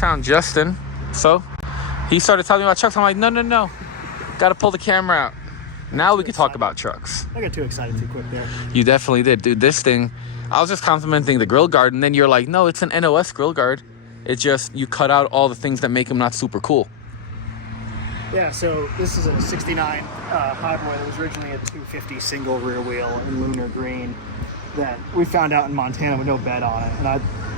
found Justin. So he started telling me about trucks. I'm like, no. Got to pull the camera out. Now we can talk about trucks. I got too excited too quick there. You definitely did. Dude, this thing, I was just complimenting the grill guard, and then you're like, no, it's an NOS grill guard. It's just you cut out all the things that make them not super cool. Yeah, so this is a 69 Highboy that was originally a 250 single rear wheel in lunar green that we found out in Montana with no bed on it. And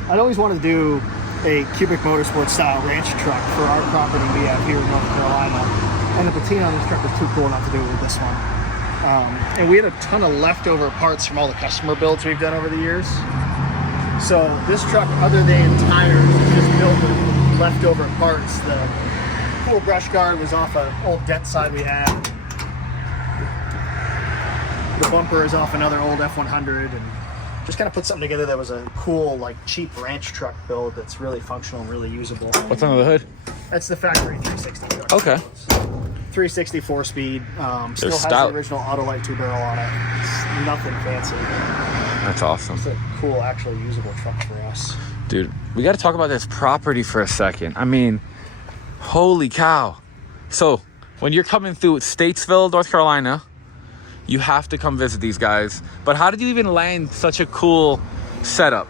I'd always wanted to do a Cubic Motorsports style ranch truck for our property we have here in North Carolina. And the patina on this truck was too cool not to do it with this one. And we had a ton of leftover parts from all the customer builds we've done over the years. So this truck, other than tires, just built with leftover parts. The full brush guard was off an old dent side we had. The bumper is off another old F100, and just kind of put something together that was a cool, like, cheap ranch truck build that's really functional and really usable. What's under the hood? That's the factory 360 truck. Okay. 360 4-speed. Still has stout. the original Autolite 2-barrel on it. It's nothing fancy. That's awesome. It's a cool, actually usable truck for us. Dude, we got to talk about this property for a second. I mean, holy cow. So, when you're coming through Statesville, North Carolina, you have to come visit these guys. But how did you even land such a cool setup?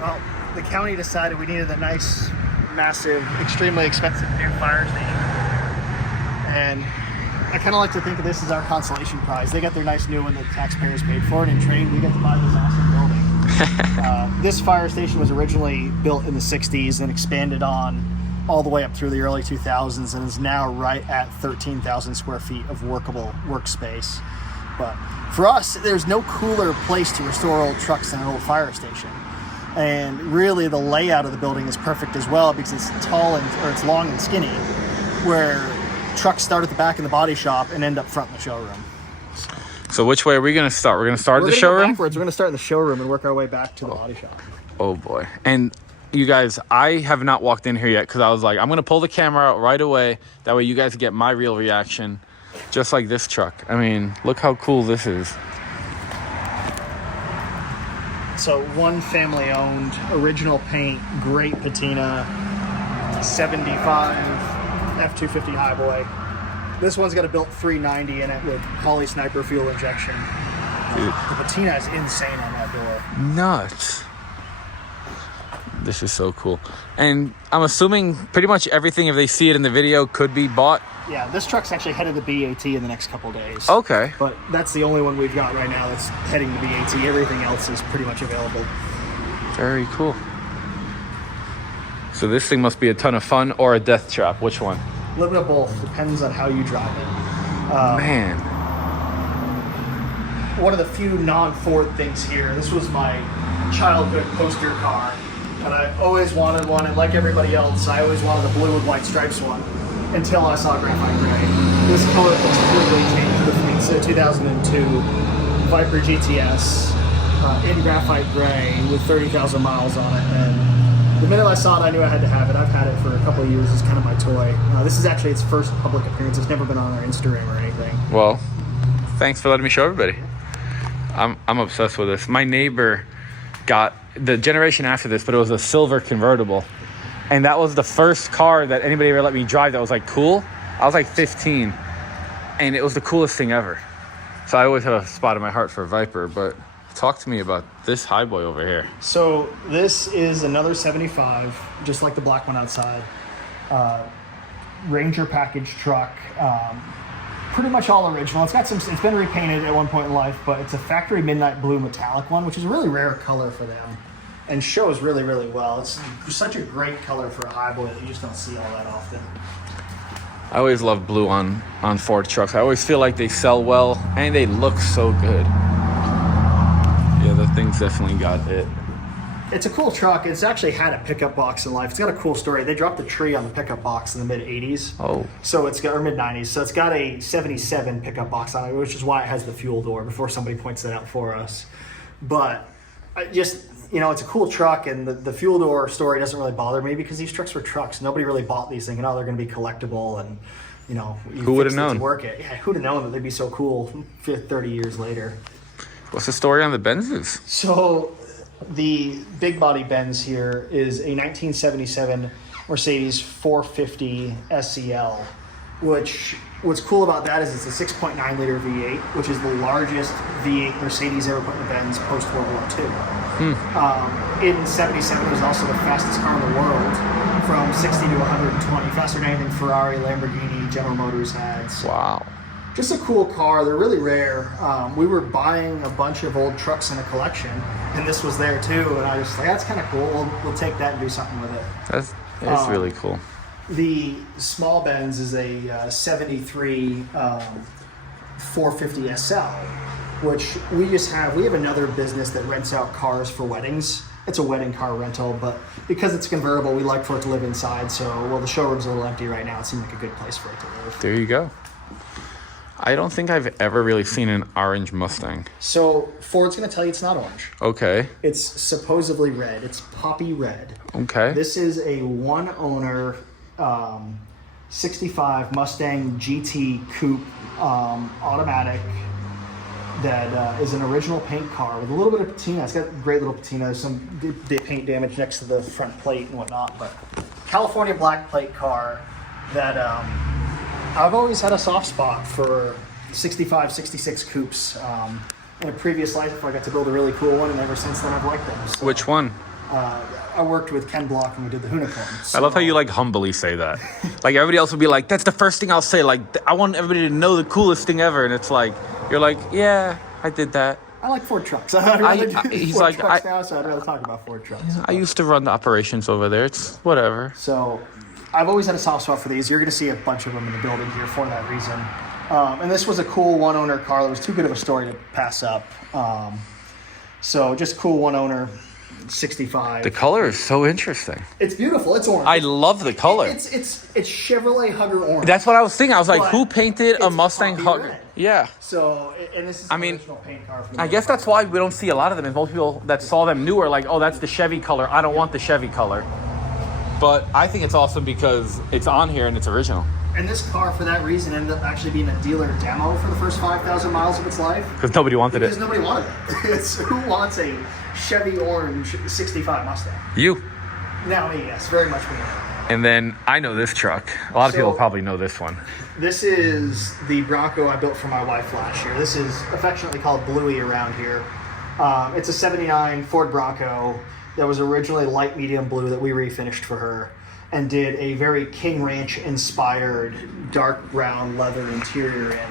Well, the county decided we needed a nice, massive, extremely expensive new fire station. And I kind of like to think of this as our consolation prize. They got their nice new one that taxpayers paid for it. In trade, we get to buy this awesome building. This fire station was originally built in the 60s and expanded on all the way up through the early 2000s and is now right at 13,000 square feet of workable workspace. But for us, there's no cooler place to restore old trucks than an old fire station. And really the layout of the building is perfect as well because it's it's long and skinny, where trucks start at the back in the body shop and end up front in the showroom. So which way are we going to start? We're going to start at the showroom? Go backwards. We're going to start in the showroom and work our way back to the body shop. Oh boy. And you guys, I have not walked in here yet because I was like, I'm going to pull the camera out right away. That way you guys get my real reaction. Just like this truck. I mean, look how cool this is. So one family owned, original paint, great patina, 75 F250 Highboy. This one's got a built 390 in it with Holley Sniper fuel injection. Dude. The patina is insane on that door. Nuts. This is so cool. And I'm assuming pretty much everything, if they see it in the video, could be bought. Yeah, this truck's actually headed to BAT in the next couple days. Okay. But that's the only one we've got right now that's heading to BAT. Everything else is pretty much available. Very cool. So this thing must be a ton of fun or a death trap. Which one? A little bit of both. Depends on how you drive it. Man. One of the few non-Ford things here. This was my childhood poster car. And I always wanted one, and like everybody else, I always wanted the blue and white stripes one until I saw graphite gray. This color completely changed the fleet. So 2002 Viper GTS in graphite gray with 30,000 miles on it. And the minute I saw it, I knew I had to have it. I've had it for a couple of years. It's kind of my toy. This is actually its first public appearance. It's never been on our Instagram or anything. Well, thanks for letting me show everybody. I'm obsessed with this. My neighbor got the generation after this, but it was a silver convertible. And that was the first car that anybody ever let me drive that was like cool. I was like 15 and it was the coolest thing ever. So I always have a spot in my heart for a Viper, but talk to me about this Highboy over here. So this is another 75, just like the black one outside. Ranger package truck. Pretty much all original. It's been repainted at one point in life, but it's a factory midnight blue metallic one, which is a really rare color for them and shows really, really well. It's such a great color for a Highboy that you just don't see all that often. I always love blue on Ford trucks. I always feel like they sell well and they look so good. Yeah, the thing's definitely got it. It's a cool truck. It's actually had a pickup box in life. It's got a cool story. They dropped a tree on the pickup box in the mid-80s. Oh. So it's got, or mid-90s. So it's got a 77 pickup box on it, which is why it has the fuel door, before somebody points that out for us. But I just, it's a cool truck, and the fuel door story doesn't really bother me because these trucks were trucks. Nobody really bought these thinking, they're going to be collectible and, who would have known? Work it. Yeah, who'd have known that they'd be so cool 30 years later. What's the story on the Benzes? So the big body Benz here is a 1977 Mercedes 450 SEL, which what's cool about that is it's a 6.9 liter V8, which is the largest V8 Mercedes ever put in a Benz post World War II. In '77, it was also the fastest car in the world, from 60 to 120, faster than anything Ferrari, Lamborghini, General Motors had. So Wow. just a cool car. They're really rare. We were buying a bunch of old trucks in a collection, and this was there too. And I was like, that's kind of cool. We'll take that and do something with it. That's really cool. The small Benz is a 73 450 SL, which we have another business that rents out cars for weddings. It's a wedding car rental, but because it's convertible, we like for it to live inside. So, the showroom's a little empty right now. It seemed like a good place for it to live. There you go. I don't think I've ever really seen an orange Mustang. So Ford's going to tell you it's not orange. Okay. It's supposedly red. It's poppy red. Okay. This is a one-owner 65 Mustang GT Coupe automatic that is an original paint car with a little bit of patina. It's got great little patina. There's some paint damage next to the front plate and whatnot, but California black plate car that I've always had a soft spot for 65, 66 coupes. In a previous life, I got to build a really cool one, and ever since then, I've liked them. So, Which one? I worked with Ken Block, and we did the Unicorn. So, I love how you like humbly say that. Like everybody else would be like, that's the first thing I'll say. Like, I want everybody to know the coolest thing ever. And it's like, you're like, yeah, I did that. I like Ford trucks. I'd rather do he's Ford like, trucks now, so I'd rather talk about Ford trucks. I used to run the operations over there. It's whatever. So I've always had a soft spot for these. You're going to see a bunch of them in the building here for that reason. And this was a cool one-owner car that was too good of a story to pass up. So just cool one-owner, 65. The color is so interesting. It's beautiful. It's orange. I love the color. It's Chevrolet Hugger orange. That's what I was thinking. I was like, But who painted a it's Mustang poppy Hugger? red. Yeah. So, and this is the original paint car from the I guess that's why we don't see a lot of them. And most people that saw them new are like, oh, that's the Chevy color. I don't want the Chevy color. But I think it's awesome because it's on here and it's original. And this car, for that reason, ended up actually being a dealer demo for the first 5,000 miles of its life. Because nobody wanted Because it. nobody wanted it. It's who wants a Chevy orange 65 Mustang? You. Now me, yes, very much me. And then I know this truck. A lot of people So- probably know this one. This is the Bronco I built for my wife last year. This is affectionately called Bluey around here. It's a 79 Ford Bronco that was originally light medium blue that we refinished for her and did a very King Ranch inspired dark brown leather interior in.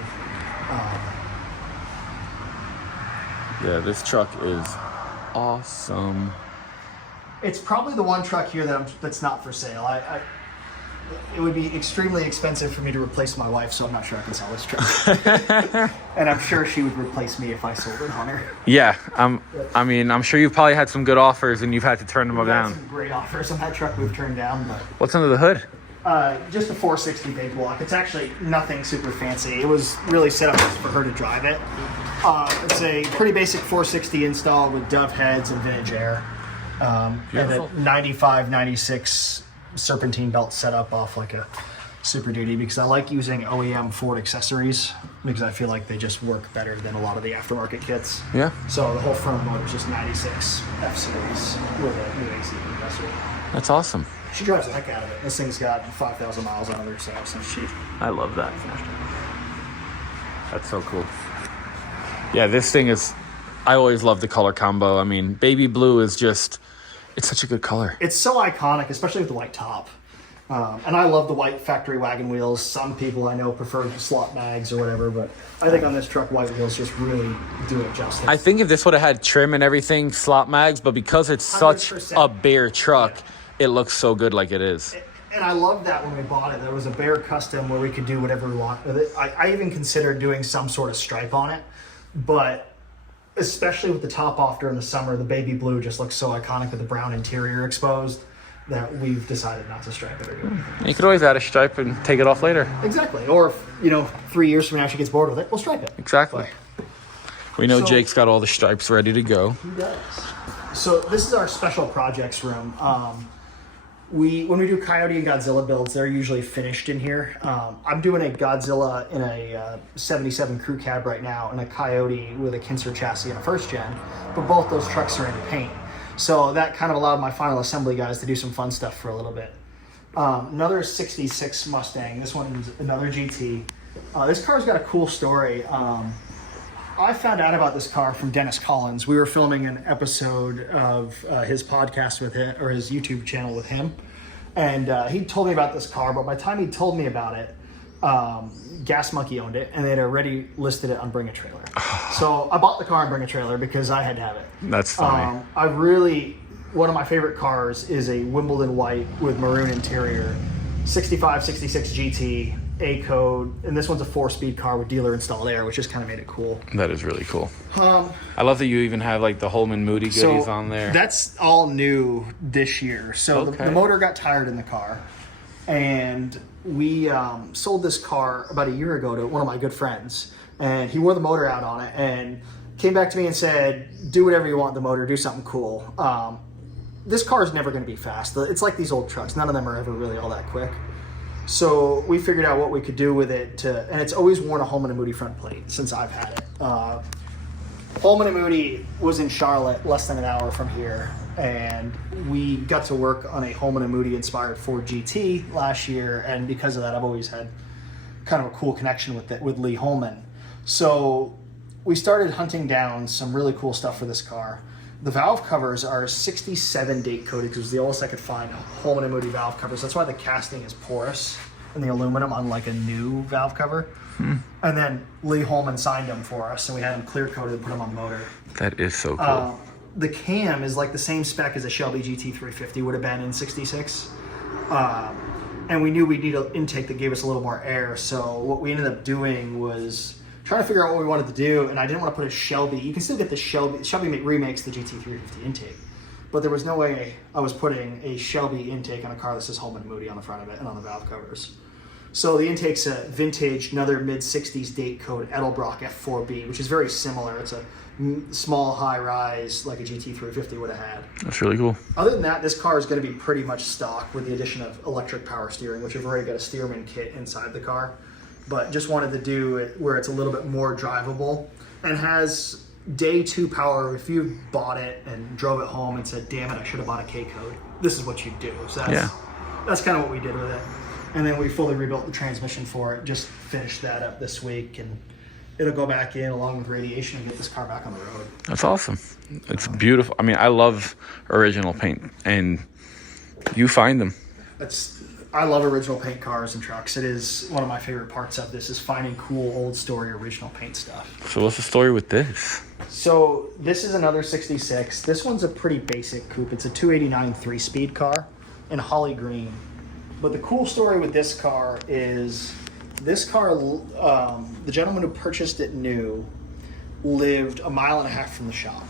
Yeah, this truck is awesome. It's probably the one truck here that's not for sale. It would be extremely expensive for me to replace my wife, so I'm not sure I can sell this truck. And I'm sure she would replace me if I sold it on her. Yeah, I'm sure you've probably had some good offers and you've had to turn them We've had down. some great offers on that truck we've turned down, but What's under the hood? just a 460 big block. It's actually nothing super fancy. It was really set up just for her to drive it. It's a pretty basic 460 install with dove heads and vintage air. And a 95, 96 serpentine belt set up off like a Super Duty because I like using OEM Ford accessories because I feel like they just work better than a lot of the aftermarket kits. Yeah. So the whole front motor is just 96 F-Series with a new AC compressor. That's awesome. She drives the heck out of it. This thing's got 5,000 miles on it herself, so she... I love that. That's so cool. Yeah, this thing is... I always love the color combo. I mean, baby blue is just... It's such a good color. It's so iconic, especially with the white top. And I love the white factory wagon wheels. Some people I know prefer slot mags or whatever, but I think on this truck, white wheels just really do it justice. I think if this would have had trim and everything, slot mags, but because it's such 100%. a bare truck, it looks so good like it is. And I loved that when we bought it. There was a bare custom where we could do whatever we want with it. I even considered doing some sort of stripe on it, but especially with the top off during the summer, the baby blue just looks so iconic with the brown interior exposed that we've decided not to stripe it or do anything. You could always add a stripe and take it off later. Exactly. Or if, 3 years from now she gets bored with it, we'll stripe it. Exactly. We know So- Jake's got all the stripes ready to go. He does. So this is our special projects room. When we do Coyote and Godzilla builds, they're usually finished in here. I'm doing a Godzilla in a 77 crew cab right now and a Coyote with a Kinser chassis and a first gen, but both those trucks are in paint. So that kind of allowed my final assembly guys to do some fun stuff for a little bit. Another 66 Mustang. This one's another GT. This car's got a cool story. I found out about this car from Dennis Collins. We were filming an episode of his podcast with him, or his YouTube channel with him. And he told me about this car, but by the time he told me about it, Gas Monkey owned it, and they had already listed it on Bring a Trailer. So I bought the car on Bring a Trailer because I had to have it. That's funny. One of my favorite cars is a Wimbledon white with maroon interior, 65, 66 GT, A code, and this one's a 4-speed car with dealer installed air, which just kind of made it cool. That is really cool. I love that you even have like the Holman Moody goodies on there. That's all new this year. So the motor got tired in the car, and we sold this car about a year ago to one of my good friends, and he wore the motor out on it and came back to me and said, do whatever you want with the motor, do something cool. This car is never going to be fast. It's like these old trucks. None of them are ever really all that quick. So we figured out what we could do with it, and it's always worn a Holman & Moody front plate since I've had it. Holman & Moody was in Charlotte, less than an hour from here, and we got to work on a Holman & Moody inspired Ford GT last year, and because of that, I've always had kind of a cool connection with Lee Holman. So we started hunting down some really cool stuff for this car. The valve covers are 67 date coded because it was the oldest I could find Holman & Moody valve covers. That's why the casting is porous in the aluminum, unlike a new valve cover. And then Lee Holman signed them for us, and we had them clear coated and put them on the motor. That is so cool. The cam is like the same spec as a Shelby GT350 would have been in 66. And we knew we'd need an intake that gave us a little more air. So what we ended up doing was trying to figure out what we wanted to do, and I didn't want to put a Shelby. You can still get the Shelby. Shelby remakes the GT350 intake, but there was no way I was putting a Shelby intake on a car that says Holman & Moody on the front of it and on the valve covers. So the intake's a vintage, another mid-60s date code Edelbrock F4B, which is very similar. It's a small high-rise like a GT350 would have had. That's really cool. Other than that, this car is going to be pretty much stock with the addition of electric power steering, which we've already got a Stearman kit inside the car. But just wanted to do it where it's a little bit more drivable and has day 2 power. If you bought it and drove it home and said, damn it, I should have bought a K code, this is what you do. So that's kind of what we did with it. And then we fully rebuilt the transmission for it, just finished that up this week, and it'll go back in along with radiation and get this car back on the road. That's awesome. It's beautiful. I mean, I love original paint, and you find them. I love original paint cars and trucks. It is one of my favorite parts of this, is finding cool old story original paint stuff. So what's the story with this? So this is another 66. This one's a pretty basic coupe. It's a 289 3-speed car in holly green. But the cool story with this car is this car, the gentleman who purchased it new lived a mile and a half from the shop.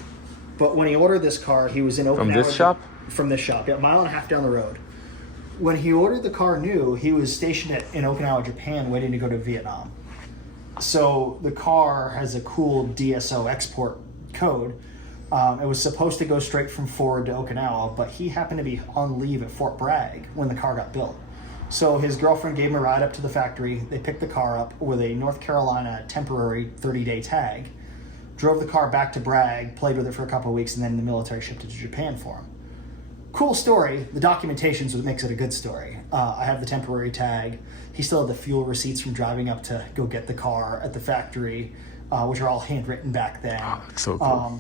But when he ordered this car, he was in Okinawa. From this shop? From this shop, yeah, a mile and a half down the road. When he ordered the car new, he was stationed in Okinawa, Japan, waiting to go to Vietnam. So the car has a cool DSO export code. It was supposed to go straight from Ford to Okinawa, but he happened to be on leave at Fort Bragg when the car got built. So his girlfriend gave him a ride up to the factory. They picked the car up with a North Carolina temporary 30-day tag, drove the car back to Bragg, played with it for a couple of weeks, and then the military shipped it to Japan for him. Cool story. The documentation is what makes it a good story. I have the temporary tag. He still had the fuel receipts from driving up to go get the car at the factory, which are all handwritten back then. Oh, that's so cool.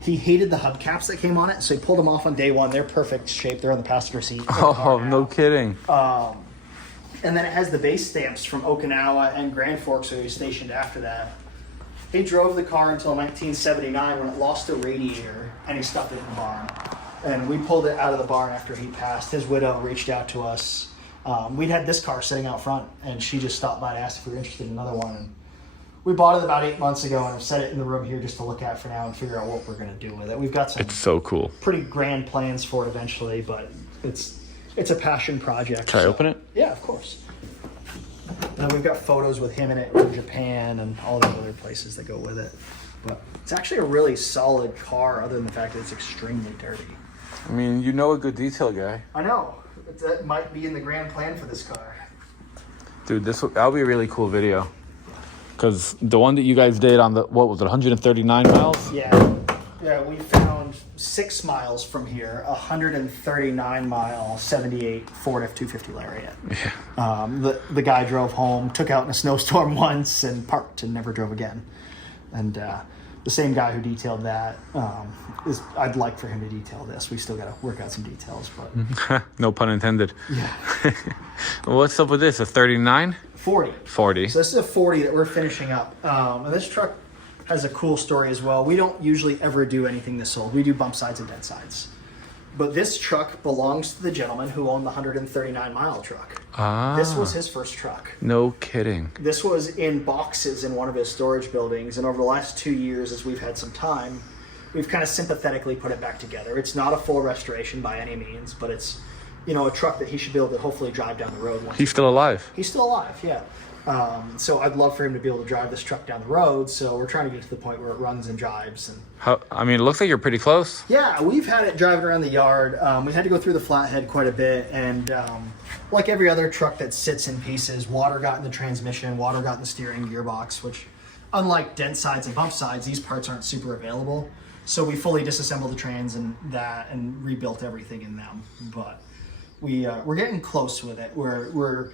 He hated the hubcaps that came on it, so he pulled them off on day 1. They're perfect shape. They're on the passenger seat. Oh, no kidding. And then it has the base stamps from Okinawa and Grand Forks, where he was stationed after that. He drove the car until 1979 when it lost a radiator, and he stuck it in the barn. And we pulled it out of the barn after he passed. His widow reached out to us. We'd had this car sitting out front, and she just stopped by and asked if we were interested in another one. And we bought it about 8 months ago, and I've set it in the room here just to look at for now and figure out what we're going to do with it. We've got some It's so cool. pretty grand plans for it eventually, but it's a passion project. Can I open it? Yeah, of course. And we've got photos with him in it in Japan and all the other places that go with it. But it's actually a really solid car, other than the fact that it's extremely dirty. I mean, you know a good detail guy. I know. That might be in the grand plan for this car. Dude, that'll be a really cool video. Because the one that you guys did on the, what was it, 139 miles? Yeah. Yeah, we found 6 miles from here, 139-mile 78 Ford F-250 Lariat. Yeah. The guy drove home, took out in a snowstorm once, and parked and never drove again. And the same guy who detailed that, I'd like for him to detail this. We still got to work out some details, but No pun intended. yeah. What's up with this? A 39? 40. 40. So this is a 40 that we're finishing up. And this truck has a cool story as well. We don't usually ever do anything this old. We do bump sides and dead sides. But this truck belongs to the gentleman who owned the 139-mile truck. Ah. This was his first truck. No kidding. This was in boxes in one of his storage buildings. And over the last 2 years, as we've had some time, we've kind of sympathetically put it back together. It's not a full restoration by any means, but it's, a truck that he should be able to hopefully drive down the road. He's still alive. He's still alive, yeah. So I'd love for him to be able to drive this truck down the road. So we're trying to get to the point where it runs and drives. And it looks like you're pretty close. yeah, we've had it driving around the yard. We had to go through the flathead quite a bit. And like every other truck that sits in pieces, water got in the transmission, water got in the steering gearbox, which unlike dent sides and bump sides, these parts aren't super available. So we fully disassembled the trans and rebuilt everything in them. But we're getting close with it. We're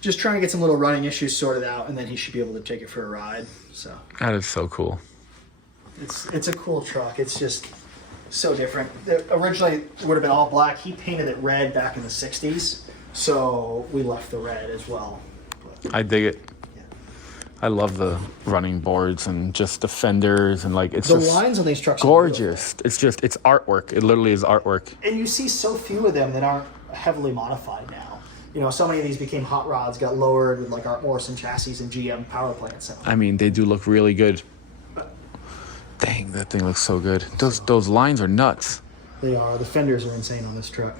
just trying to get some little running issues sorted out, and then he should be able to take it for a ride. So That is so cool. it's a cool truck. It's just so different. Originally it would have been all black. He painted it red back in the 60s, so we left the red as well. But, I dig it. yeah. I love the running boards and just the fenders and it's The just lines on these trucks are gorgeous. It's artwork. It literally is artwork. and you see so few of them that aren't heavily modified now. So many of these became hot rods, got lowered with Art Morrison chassis and GM power plants. They do look really good. Dang, that thing looks so good. Those lines are nuts. They are. The fenders are insane on this truck.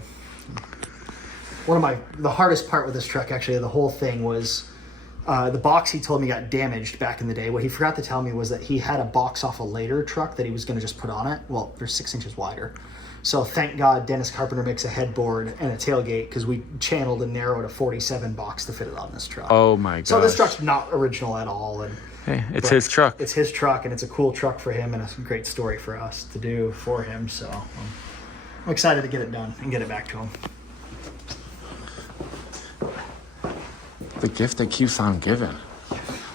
The hardest part with this truck, actually, the whole thing was the box he told me got damaged back in the day. What he forgot to tell me was that he had a box off a later truck that he was going to just put on it. Well, they're 6 inches wider. So thank God Dennis Carpenter makes a headboard and a tailgate, because we channeled and narrowed a 47 box to fit it on this truck. Oh my god. So this truck's not original at all. Hey, it's his truck. It's his truck, and it's a cool truck for him, and a great story for us to do for him. So I'm excited to get it done and get it back to him. The gift that keeps on giving.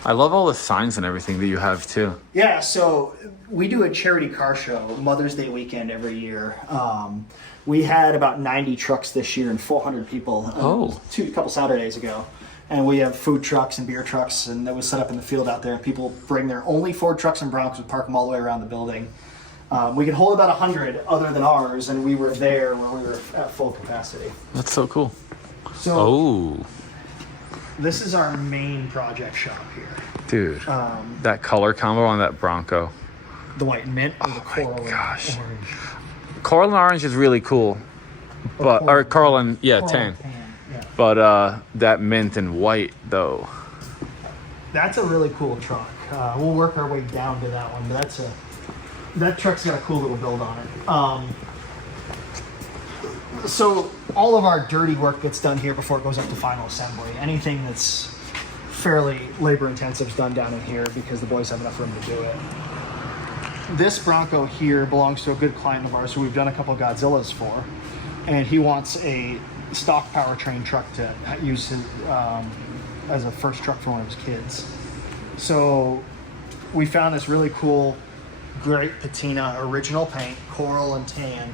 I love all the signs and everything that you have too. Yeah, so we do a charity car show Mother's Day weekend every year. We had about 90 trucks this year and 400 people a couple Saturdays ago. And we have food trucks and beer trucks, and that was set up in the field out there. People bring their only Ford trucks and Broncos and park them all the way around the building. We can hold about 100 other than ours, and we were there when we were at full capacity. That's so cool. So this is our main project shop here. Dude, that color combo on that Bronco. The white and mint or the coral and orange? Coral and orange is really cool. Coral and tan. Yeah. But that mint and white though. That's a really cool truck. We'll work our way down to that one, but that truck's got a cool little build on it. So all of our dirty work gets done here before it goes up to final assembly. Anything that's fairly labor intensive is done down in here because the boys have enough room to do it. This Bronco here belongs to a good client of ours who we've done a couple of Godzillas for, and he wants a stock powertrain truck to use as a first truck for one of his kids. So we found this really cool, great patina, original paint, coral and tan,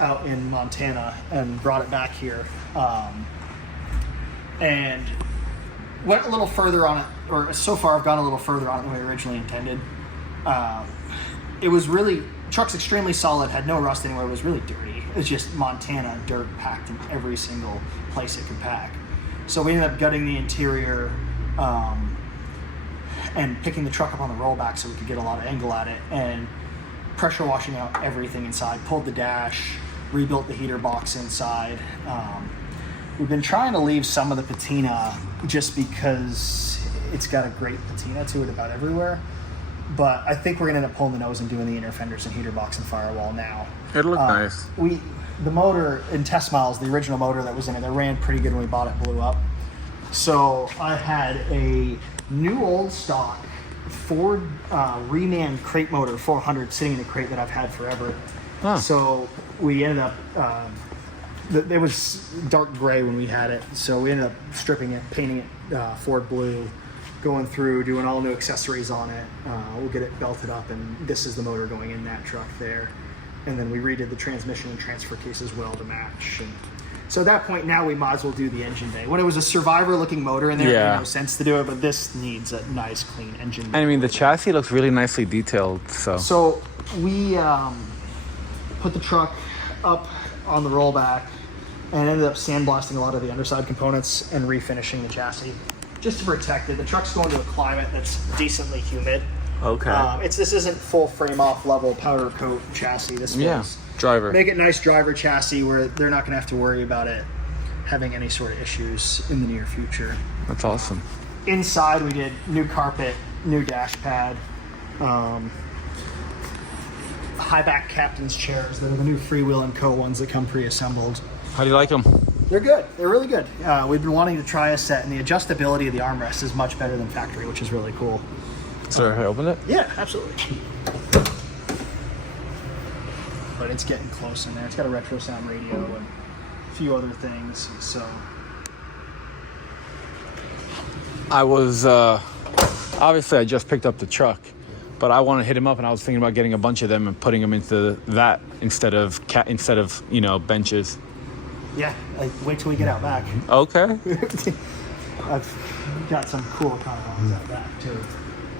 out in Montana, and brought it back here. And went a little further on it, or so far I've gone a little further on it than we originally intended. It was really, truck's extremely solid, had no rust anywhere, it was really dirty. It was just Montana dirt packed in every single place it could pack. So we ended up gutting the interior and picking the truck up on the rollback so we could get a lot of angle at it, and pressure washing out everything inside, pulled the dash, rebuilt the heater box inside. We've been trying to leave some of the patina just because it's got a great patina to it about everywhere. But I think we're going to end up pulling the nose and doing the inner fenders and heater box and firewall now. It'll look nice. The motor in test miles, the original motor that was in it, that ran pretty good when we bought it, blew up. So I had a new old stock Ford reman crate motor 400 sitting in a crate that I've had forever. Huh. So we ended up, it was dark gray when we had it. So we ended up stripping it, painting it Ford blue, going through, doing all new accessories on it. We'll get it belted up, and this is the motor going in that truck there. And then we redid the transmission and transfer case as well to match. And so at that point, now we might as well do the engine bay. When it was a Survivor-looking motor in there, it made no sense to do it, but this needs a nice, clean engine bay. I mean, the chassis looks really nicely detailed, so. So we put the truck up on the rollback and ended up sandblasting a lot of the underside components and refinishing the chassis just to protect it. The truck's going to a climate that's decently humid. Okay. This isn't full frame off level powder coat chassis. This was driver. Make it nice driver chassis where they're not going to have to worry about it having any sort of issues in the near future. That's awesome. Inside we did new carpet, new dash pad, high back captain's chairs that are the new Freewheeling Co. ones that come pre-assembled. How do you like them? They're good. They're really good. We've been wanting to try a set, and the adjustability of the armrest is much better than factory, which is really cool. So I opened it? Yeah, absolutely. But it's getting close in there. It's got a retro sound radio and a few other things. So I was obviously I just picked up the truck, but I want to hit him up, and I was thinking about getting a bunch of them and putting them into that instead of benches. yeah, wait till we get out back. Okay. I've got some cool combos out back too.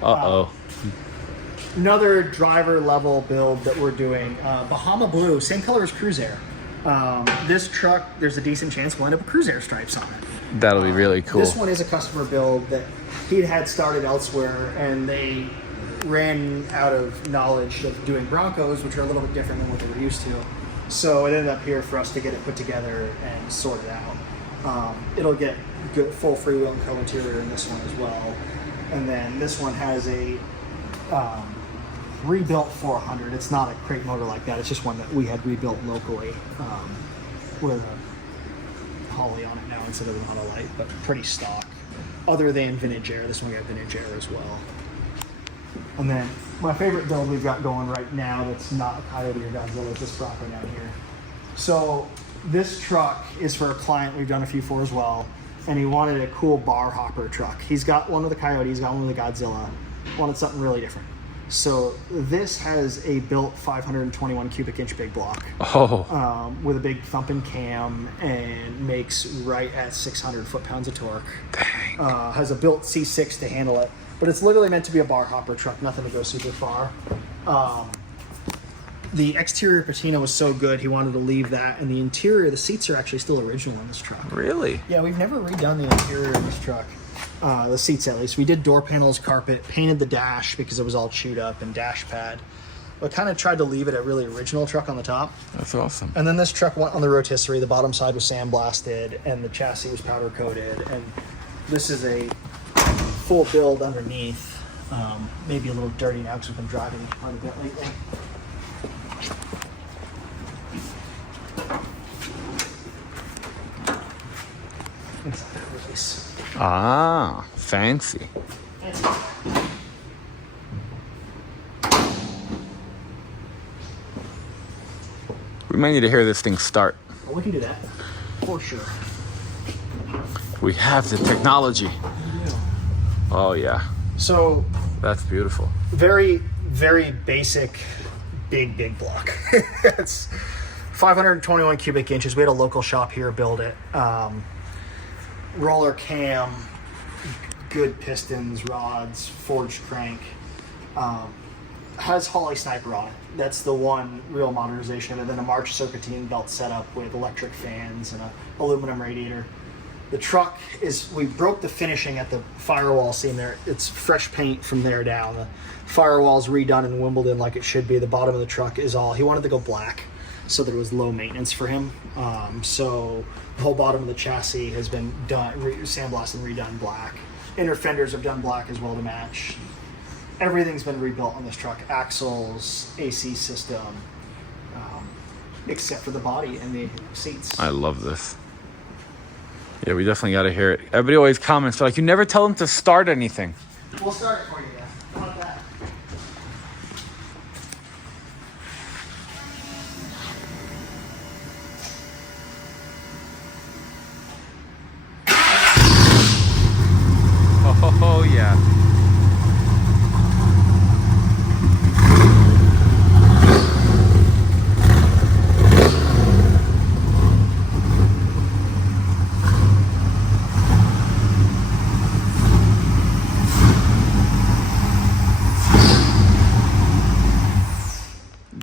Uh-oh. Another driver level build that we're doing, Bahama Blue, same color as Cruisair. This truck, there's a decent chance we'll end up with Cruisair stripes on it. That'll be really cool. This one is a customer build that he'd had started elsewhere, and they ran out of knowledge of doing Broncos, which are a little bit different than what they were used to. So it ended up here for us to get it put together and sorted out. It'll get good full Freewheeling Co interior in this one as well. And then this one has a rebuilt 400. It's not a crate motor like that. It's just one that we had rebuilt locally with a Holly on it now instead of the Monolite, but pretty stock. Other than vintage air, this one got vintage air as well. And then my favorite build we've got going right now that's not a Coyote or Godzilla is this Bronco down here. So this truck is for a client we've done a few for as well, and he wanted a cool bar hopper truck. He's got one with the Coyote, he's got one with the Godzilla, wanted something really different. So this has a built 521 cubic inch big block with a big thumping cam and makes right at 600 foot-pounds of torque. Dang. Has a built C6 to handle it, but it's literally meant to be a bar hopper truck, nothing to go super far. The exterior patina was so good, he wanted to leave that, and the interior, the seats are actually still original in this truck. Really? Yeah, we've never redone the interior of this truck. The seats at least. We did door panels, carpet, painted the dash because it was all chewed up, and dash pad. But kind of tried to leave it a really original truck on the top. That's awesome. And then this truck went on the rotisserie. The bottom side was sandblasted, and the chassis was powder coated. And this is a full build underneath. Maybe a little dirty now because we've been driving quite a bit lately. Inside that release. Ah, fancy. We might need to hear this thing start. Well, we can do that for sure. We have the technology. Oh yeah, So that's beautiful. very, very basic, big block. It's 521 cubic inches. We had a local shop here build it. Roller cam, good pistons, rods, forged crank. Has Holly Sniper on it. That's the one real modernization of it. Then a March serpentine belt setup with electric fans and a aluminum radiator. The truck is, we broke the finishing at the firewall seam there. It's fresh paint from there down. The firewall's redone in Wimbledon like it should be. The bottom of the truck is all, he wanted to go black so that it was low maintenance for him. So the whole bottom of the chassis has been done, sandblasted and redone black. Inner fenders have done black as well to match. Everything's been rebuilt on this truck. Axles, AC system, except for the body and the seats. I love this. Yeah, we definitely got to hear it. Everybody always comments, they're like, you never tell them to start anything. We'll start it for you, guys.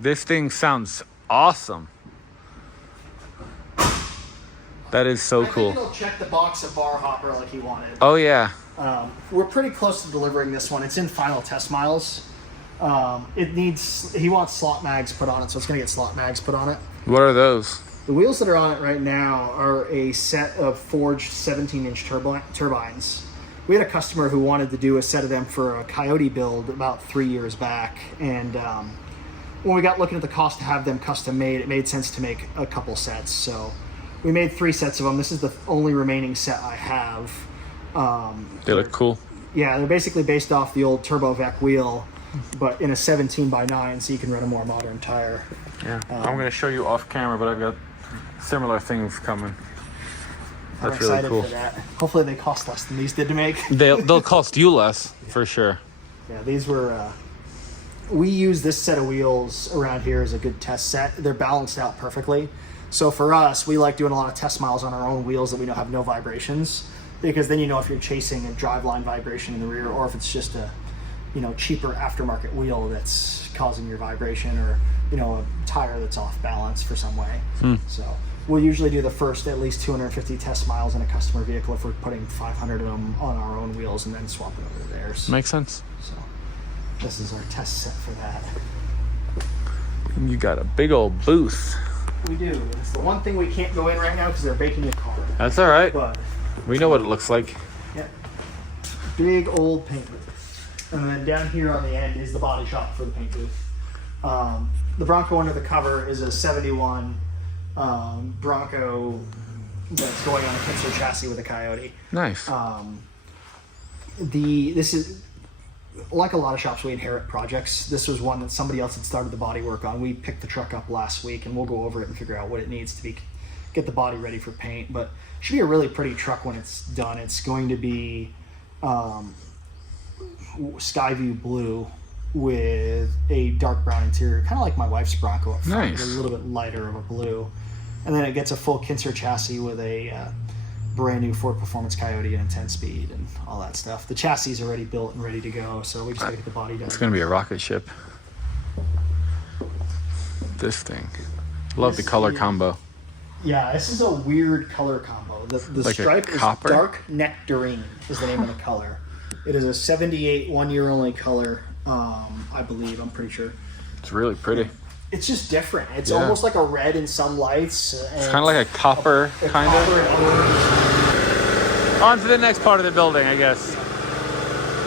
This thing sounds awesome. That is so cool. I think it'll check the box of bar hopper like he wanted. Oh yeah. We're pretty close to delivering this one. It's in final test miles. He wants slot mags put on it, so it's going to get slot mags put on it. What are those? The wheels that are on it right now are a set of forged 17-inch turbines. We had a customer who wanted to do a set of them for a Coyote build about 3 years back, and when we got looking at the cost to have them custom made, it made sense to make a couple sets. So we made 3 sets of them. This is the only remaining set I have. They look cool. Yeah, they're basically based off the old TurboVec wheel, but in a 17x9, so you can run a more modern tire. Yeah, I'm going to show you off camera, but I've got similar things coming. That's really cool. For that. Hopefully they cost less than these did to make. They'll cost you less, for sure. Yeah, these were... we use this set of wheels around here as a good test set. They're balanced out perfectly. So for us, we like doing a lot of test miles on our own wheels that we know have no vibrations, because then you know if you're chasing a driveline vibration in the rear, or if it's just a cheaper aftermarket wheel that's causing your vibration, or a tire that's off balance for some way. So we'll usually do the first at least 250 test miles in a customer vehicle if we're putting 500 of them on our own wheels, and then swap it over to theirs. Makes sense. So this is our test set for that. You got a big old booth. We do. It's the one thing we can't go in right now because they're baking a car. That's all right. But we know what it looks like. yeah, big old paint booth. And then down here on the end is the body shop for the paint booth. The Bronco under the cover is a 71 Bronco that's going on a pincer chassis with a Coyote. Nice. This is, like a lot of shops, we inherit projects. This was one that somebody else had started the body work on. We picked the truck up last week, and we'll go over it and figure out what it needs to be, get the body ready for paint. But it should be a really pretty truck when it's done. It's going to be sky view blue with a dark brown interior, kind of like my wife's Bronco up front. Nice. A little bit lighter of a blue. And then it gets a full Kinser chassis with a brand new Ford Performance Coyote and 10-speed and all that stuff. The chassis is already built and ready to go, so we just gotta get the body done. It's going to be a rocket ship. This thing. Love the color combo. Yeah, this is a weird color combo. The Like stripe is copper? dark nectarine is the name of the color. It is a 78 1-year only color, I believe. I'm pretty sure. It's really pretty. It's just different. It's almost like a red in some lights. It's kind of like a copper, kind of. On to the next part of the building, I guess.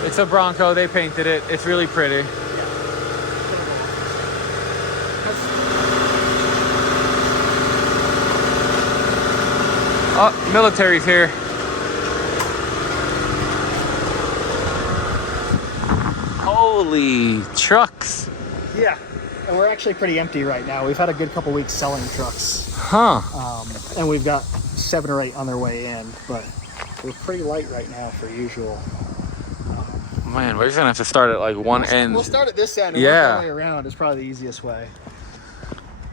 It's a Bronco. They painted it. It's really pretty. Oh, military's here. Holy trucks. Yeah. And we're actually pretty empty right now. We've had a good couple weeks selling trucks. Huh. And we've got 7 or 8 on their way in, but we're pretty light right now for usual. Man, we're just gonna have to start at like one end. We'll start at this end and work our way around. It's probably the easiest way.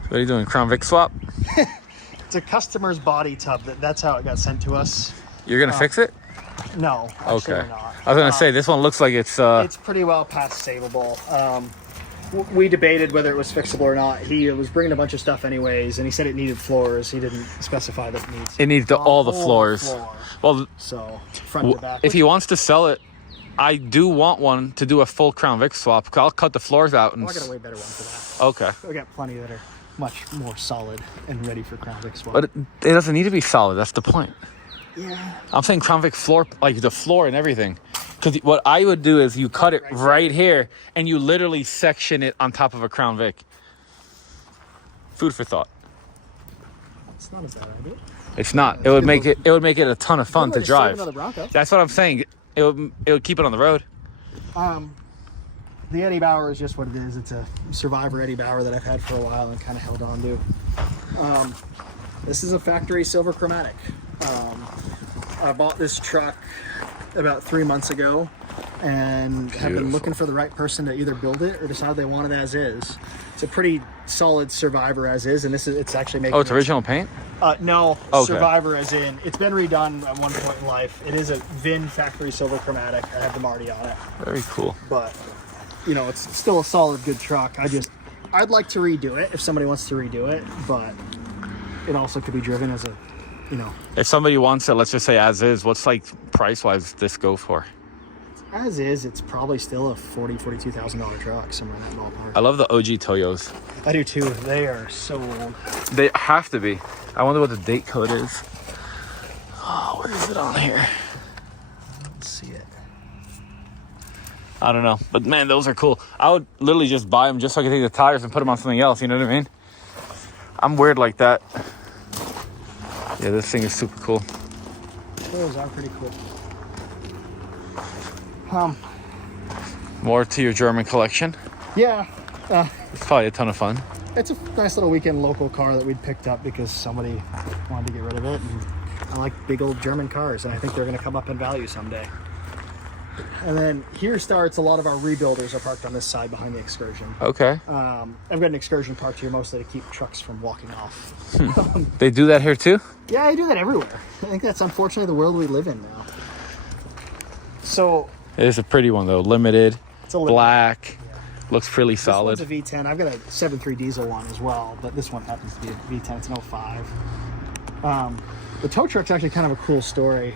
What are you doing, Crown Vic swap? It's a customer's body tub. That's how it got sent to us. You're gonna fix it? No, actually Okay. we're not. I was gonna say, this one looks like it's It's pretty well past savable. We debated whether it was fixable or not. He was bringing a bunch of stuff anyways, and he said it needed floors. He didn't specify that it needs all the floors. Floor. Well, So front to back. if he wants to sell it, I do want one to do a full Crown Vic swap. I'll cut the floors out and. I got a way better one for that. Okay. We got plenty that are much more solid and ready for Crown Vic swap. But it doesn't need to be solid. That's the point. Yeah. I'm saying Crown Vic floor, like the floor and everything. Because what I would do is you cut it right here and you literally section it on top of a Crown Vic. Food for thought. It's not as bad idea. It's not. It would make it a ton of fun to drive. Another Bronco. That's what I'm saying. It would keep it on the road. The Eddie Bauer is just what it is. It's a Survivor Eddie Bauer that I've had for a while and kind of held on to. This is a factory silver chromatic. I bought this truck about 3 months ago and have been looking for the right person to either build it or decide they want it as is. It's a pretty solid Survivor as is, and it's actually making. Oh, it's original paint? No, okay. Survivor as in it's been redone at one point in life. It is a VIN factory silver chromatic. I have the Marty on it. Very cool. But it's still a solid, good truck. I'd like to redo it if somebody wants to redo it, but it also could be driven as a, you know. If somebody wants it, let's just say as is, what's like price-wise this go for? As is, it's probably still a $42,000 truck, somewhere in that ballpark. I love the OG Toyos. I do too. They are so old. They have to be. I wonder what the date code is. Oh, where is it on here? Let's see it. I don't know. But man, those are cool. I would literally just buy them just so I could take the tires and put them on something else. You know what I mean? I'm weird like that. Yeah, this thing is super cool. Those are pretty cool. More to your German collection. Yeah. It's probably a ton of fun. It's a nice little weekend local car that we'd picked up because somebody wanted to get rid of it. And I like big old German cars, and I think they're going to come up in value someday. And then here starts a lot of our rebuilders are parked on this side behind the Excursion. Okay. I've got an Excursion parked here mostly to keep trucks from walking off. They do that here too? Yeah, I do that everywhere. I think that's unfortunately the world we live in now. So It is a pretty one though. Limited. it's a little Black. Yeah. Looks really solid. This one's a V10. I've got a 7.3 diesel one as well, but this one happens to be a V10. It's an 05. The tow truck's actually kind of a cool story.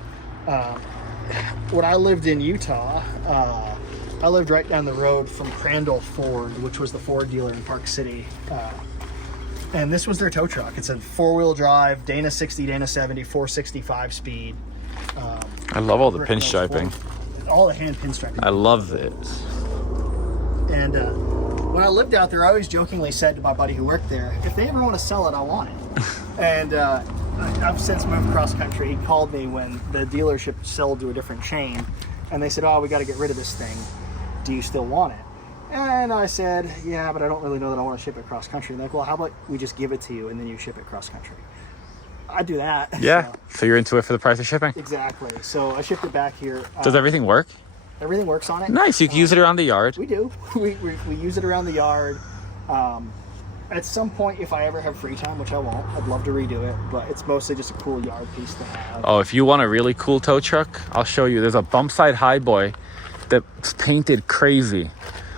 When I lived in Utah, I lived right down the road from Crandall Ford, which was the Ford dealer in Park City. And this was their tow truck. It's a 4-wheel drive, Dana 60, Dana 70, 465 speed. I love all the pinstriping. All the hand pinstriping. I love it. And when I lived out there, I always jokingly said to my buddy who worked there, if they ever want to sell it, I want it. And I've since moved cross country. He called me when the dealership sold to a different chain, and they said, oh, we got to get rid of this thing. Do you still want it? And I said, yeah, but I don't really know that I want to ship it cross country. And they're like, well, how about we just give it to you and then you ship it cross country? I'd do that. Yeah. So you're into it for the price of shipping? Exactly. So I shipped it back here. Does everything work? Everything works on it. Nice. You can use it around the yard. We do. We use it around the yard. At some point, if I ever have free time, which I won't, I'd love to redo it, but it's mostly just a cool yard piece to have. Oh, if you want a really cool tow truck, I'll show you. There's a bump side high boy that's painted crazy.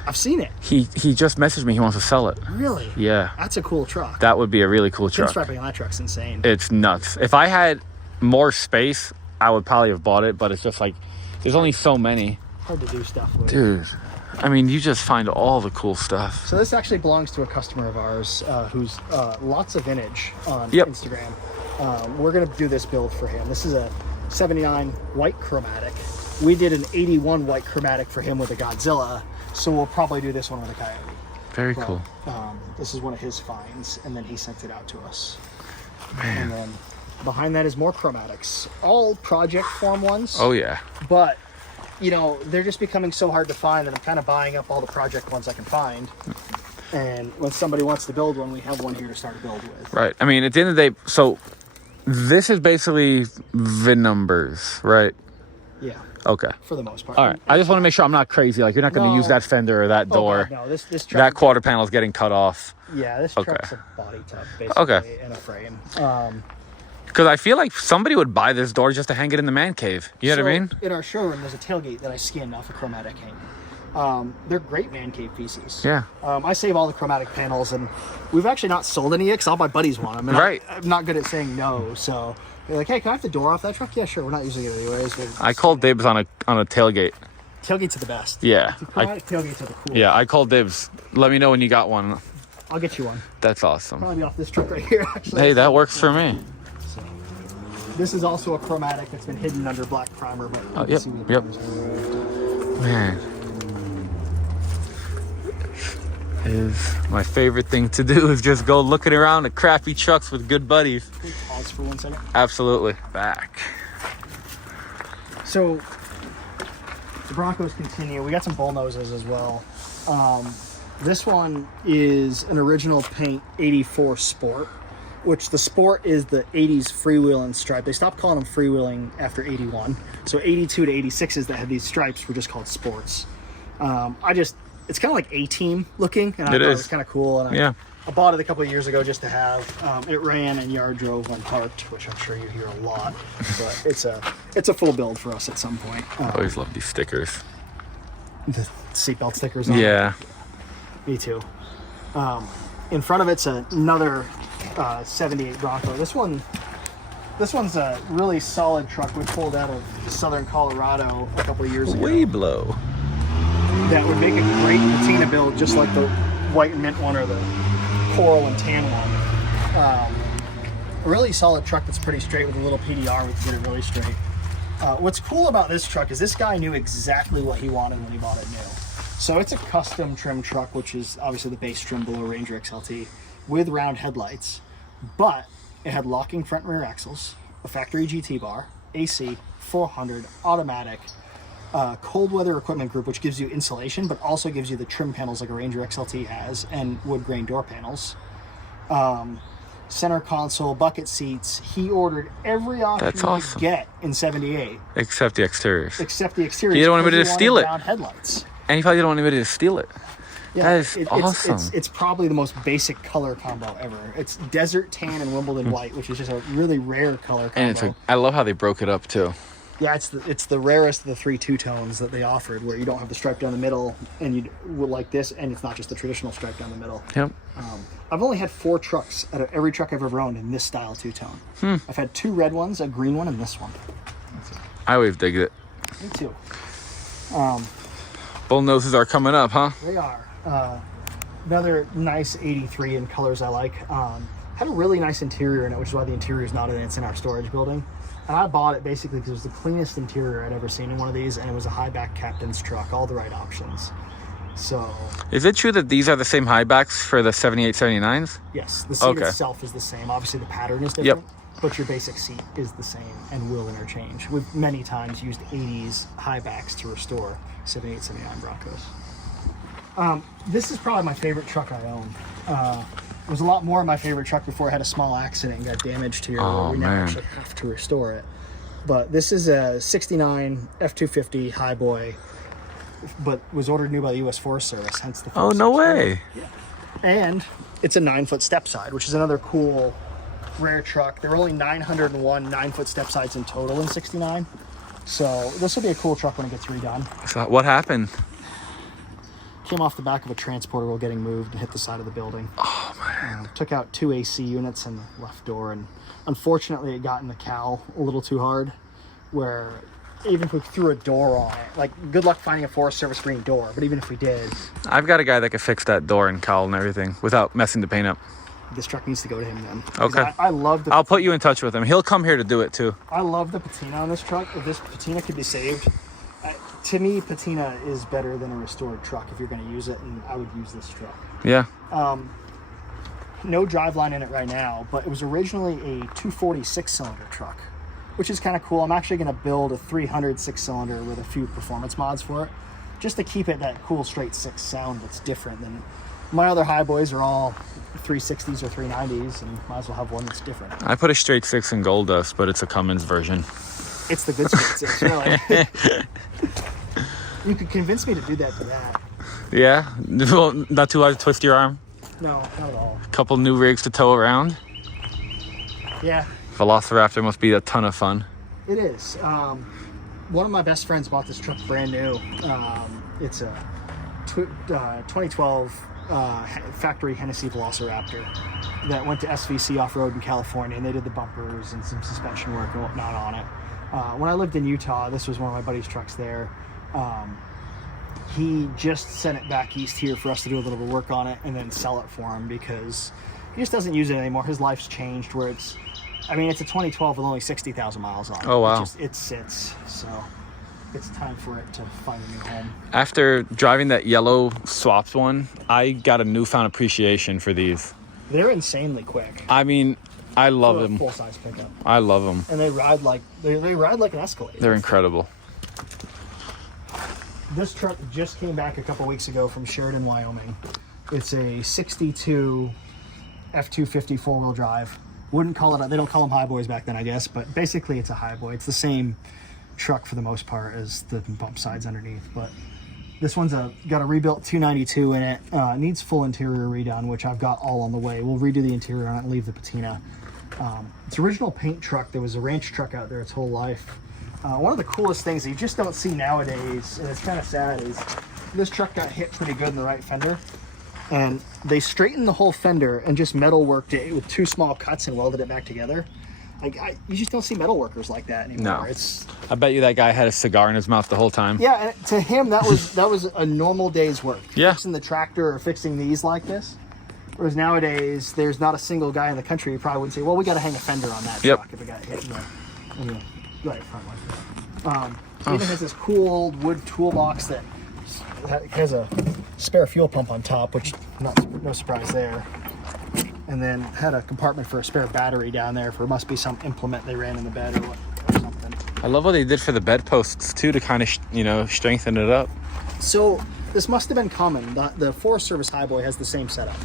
I've seen it. He just messaged me. He wants to sell it. Really? Yeah. That's a cool truck. That would be a really cool truck. Pinstriping on that truck's insane. It's nuts. If I had more space, I would probably have bought it, but it's just like, there's only so many. Hard to do stuff with. Dude, I mean, you just find all the cool stuff. So this actually belongs to a customer of ours who's lots of vintage on Yep. Instagram. We're going to do this build for him. This is a 79 white chromatic. We did an 81 white chromatic for him with a Godzilla, so we'll probably do this one with a Coyote. Very But, cool. This is one of his finds, and then he sent it out to us. Man. And then behind that is more chromatics. All project form ones. Oh, yeah. But, you know, they're just becoming so hard to find that I'm kind of buying up all the project ones I can find. And when somebody wants to build one, we have one here to start a build with. Right. I mean, at the end of the day, so this is basically VIN numbers, right? Yeah, Okay. for the most part. All right. I just want to make sure I'm not crazy. Like, you're not going to No. use that fender or that Oh, door. God, no, this That truck. quarter panel is getting cut off. Yeah, this Okay. truck's a body tub, basically, Okay. and a frame. Because I feel like somebody would buy this door just to hang it in the man cave. You know what I mean? In our showroom, there's a tailgate that I skinned off a chromatic hang. They're great man cave pieces. Yeah. I save all the chromatic panels, and we've actually not sold any yet because all my buddies want them. And Right. I'm not good at saying no, so they're like, "Hey, can I have the door off that truck?" Yeah, sure. We're not using it anyways. I called dibs on a tailgate. Tailgates are the best. Yeah. Chromatic tailgates are the cool. Yeah, I called dibs. Let me know when you got one. I'll get you one. That's awesome. Probably be off this truck right here. Actually. Hey, that works for me. So, this is also a chromatic that's been hidden under black primer, but you can Yep, see the yep. primer's been removed. Man. Is my favorite thing to do is just go looking around at crappy trucks with good buddies. Can we pause for 1 second? Absolutely. Back. So the Broncos continue. We got some bull noses as well. This one is an original paint 84 Sport, which the Sport is the 80s freewheeling stripe. They stopped calling them freewheeling after 81. So 82 to 86s that had these stripes were just called Sports. It's kind of like A-Team looking, and I thought it was kind of cool. And Yeah. I bought it a couple of years ago just to have. It ran and yard drove when parked, which I'm sure you hear a lot. But it's a full build for us at some point. I always love these stickers. The seatbelt stickers on it. Yeah. Me too. In front of it's another 78 Bronco. This one's a really solid truck we pulled out of southern Colorado a couple of years ago. Weeblo. That would make a great patina build, just like the white mint one or the coral and tan one. A really solid truck that's pretty straight with a little PDR to get it really straight. What's cool about this truck is this guy knew exactly what he wanted when he bought it new. So it's a custom trim truck, which is obviously the base trim below Ranger XLT, with round headlights, but it had locking front and rear axles, a factory GT bar, AC, 400, automatic, cold weather equipment group, which gives you insulation, but also gives you the trim panels like a Ranger XLT has, and wood grain door panels. Center console, bucket seats. He ordered every option That's you awesome. could get in 78. Except the exteriors. Except the exterior. He didn't want anybody to steal it. Round headlights. And he probably didn't want anybody to steal it. Yeah, That is awesome. It's probably the most basic color combo ever. It's desert tan and Wimbledon white, which is just a really rare color combo. And I love how they broke it up too. Yeah, it's the rarest of the 3 two-tones that they offered, where you don't have the stripe down the middle, and you would like this, and it's not just the traditional stripe down the middle. Yep. I've only had 4 trucks out of every truck I've ever owned in this style two-tone. I've had 2 red ones, a green one, and this one. I always dig it. Me too. Bull noses are coming up, huh? They are. Another nice 83 in colors I like. Had a really nice interior in it, which is why the interior is not in it. It's in our storage building. And I bought it basically because it was the cleanest interior I'd ever seen in one of these, and it was a high back captain's truck, all the right options. So, Is it true that these are the same high backs for the 78, 79s? yes, the seat itself is the same. Obviously, the pattern is different, but your basic seat is the same and will interchange. We've many times used 80s high backs to restore 78, 79 Broncos. This is probably my favorite truck I own. It was a lot more of my favorite truck before I had a small accident and got damaged here. Oh, we never man. actually have to restore it. But this is a 69 F250 Highboy, but was ordered new by the U.S. Forest Service, hence the Oh, no way. Yeah. And it's a 9-foot step side, which is another cool, rare truck. There are only 901 9-foot step sides in total in 69. So this will be a cool truck when it gets redone. So what happened? Came off the back of a transporter while getting moved and hit the side of the building. Oh, man. Took out 2 AC units in the left door, and unfortunately it got in the cowl a little too hard, where even if we threw a door on it, like, good luck finding a Forest Service green door, but even if we did, I've got a guy that could fix that door and cowl and everything without messing the paint up. this truck needs to go to him then. Okay. I love the I'll put you in touch with him. He'll come here to do it too. I love the patina on this truck. If this patina could be saved, to me, patina is better than a restored truck if you're going to use it, and I would use this truck. Yeah. No driveline in it right now, but it was originally a 240 6-cylinder truck, which is kind of cool. I'm actually going to build a 300 6-cylinder with a few performance mods for it, just to keep it that cool straight 6 sound that's different than my other Highboys are all 360s or 390s, and might as well have one that's different. I put a straight 6 in gold dust, but it's a Cummins version. It's the good straight 6, really. You could convince me to do that to that. Yeah? Well, not too hard to twist your arm? No, not at all. Couple new rigs to tow around. Yeah, Velociraptor must be a ton of fun. it is. One of my best friends bought this truck brand new. It's a 2012 factory Hennessy Velociraptor that went to SVC off-road in California, and they did the bumpers and some suspension work and whatnot on it. When I lived in Utah, this was one of my buddy's trucks there. He just sent it back east here for us to do a little bit of work on it and then sell it for him, because he just doesn't use it anymore. His life's changed where it's a 2012 with only 60,000 miles on it. Oh, wow. It sits, so it's time for it to find a new home. After driving that yellow swapped one, I got a newfound appreciation for these. They're insanely quick. I mean, I love For a them. full-size pickup. I love them. And they ride like an Escalade. They're incredible. This truck just came back a couple weeks ago from Sheridan, Wyoming. It's a 62 F250 four-wheel drive. Wouldn't call it, they don't call them Highboys back then, I guess, but basically it's a Highboy. It's the same truck for the most part as the bump sides underneath, but this one's got a rebuilt 292 in it. Needs full interior redone, which I've got all on the way. We'll redo the interior on it and leave the patina. It's original paint truck. There was a ranch truck out there its whole life. One of the coolest things that you just don't see nowadays, and it's kind of sad, is this truck got hit pretty good in the right fender. And they straightened the whole fender and just metal worked it with 2 small cuts and welded it back together. You just don't see metal workers like that anymore. No. I bet you that guy had a cigar in his mouth the whole time. Yeah, and to him that was a normal day's work. Yeah. Fixing the tractor or fixing these like this. Whereas nowadays, there's not a single guy in the country who probably wouldn't say, well, we got to hang a fender on that truck if it got hit in the right front like that. It even has this cool old wood toolbox that has a spare fuel pump on top, which no surprise there. And then had a compartment for a spare battery down there for must be some implement they ran in the bed or something. I love what they did for the bedposts too to kind of strengthen it up. So this must have been common. The Forest Service Highboy has the same setup.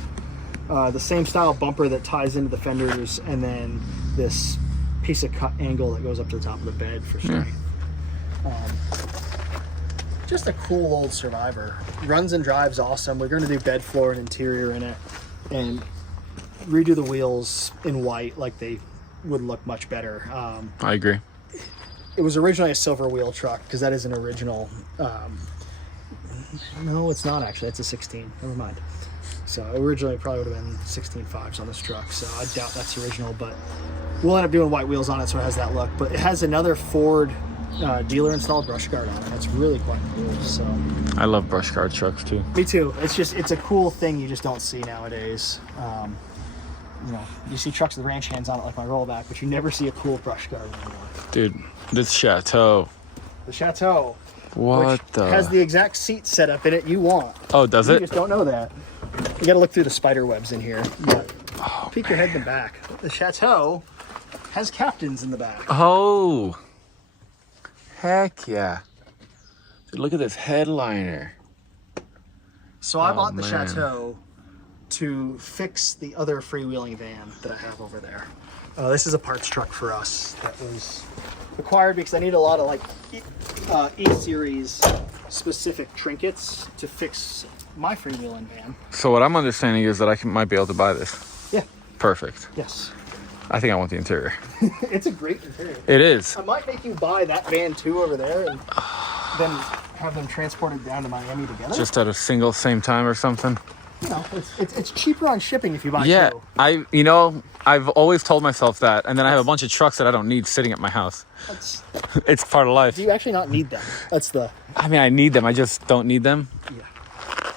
The same style bumper that ties into the fenders, and then this piece of cut angle that goes up to the top of the bed for strength. Just a cool old Survivor. Runs and drives awesome. We're going to do bed floor and interior in it, and redo the wheels in white like they would look much better. I agree. It was originally a silver wheel truck because that is an original. No, it's not actually. It's a 16. Never mind. So originally it probably would have been 16.5s on this truck. So I doubt that's original, but we'll end up doing white wheels on it so it has that look. But it has another Ford dealer installed brush guard on it. It's really quite cool. So I love brush guard trucks too. me too. It's a cool thing you just don't see nowadays. You see trucks with ranch hands on it like my rollback, but you never see a cool brush guard anymore. Dude, this Chateau. The Chateau. What has the exact seat setup in it you want. Oh, does You it? just don't know that. You gotta look through the spider webs in here. Peek your head in the back. The Chateau has captains in the back. Oh, heck yeah. Dude, look at this headliner. So I bought the man. Chateau to fix the other freewheeling van that I have over there. This is a parts truck for us that was acquired because I need a lot of E-Series specific trinkets to fix my freewheeling van. So what I'm understanding is that might be able to buy this. Yeah. Perfect. Yes. I think I want the interior. It's a great interior. It is. I might make you buy that van too over there and then have them transported down to Miami together. Just at a single same time or something. It's cheaper on shipping if you buy Yeah, two. I've always told myself that, and then I have a bunch of trucks that I don't need sitting at my house. It's part of life. Do you actually not need them? I need them. I just don't need them. Yeah.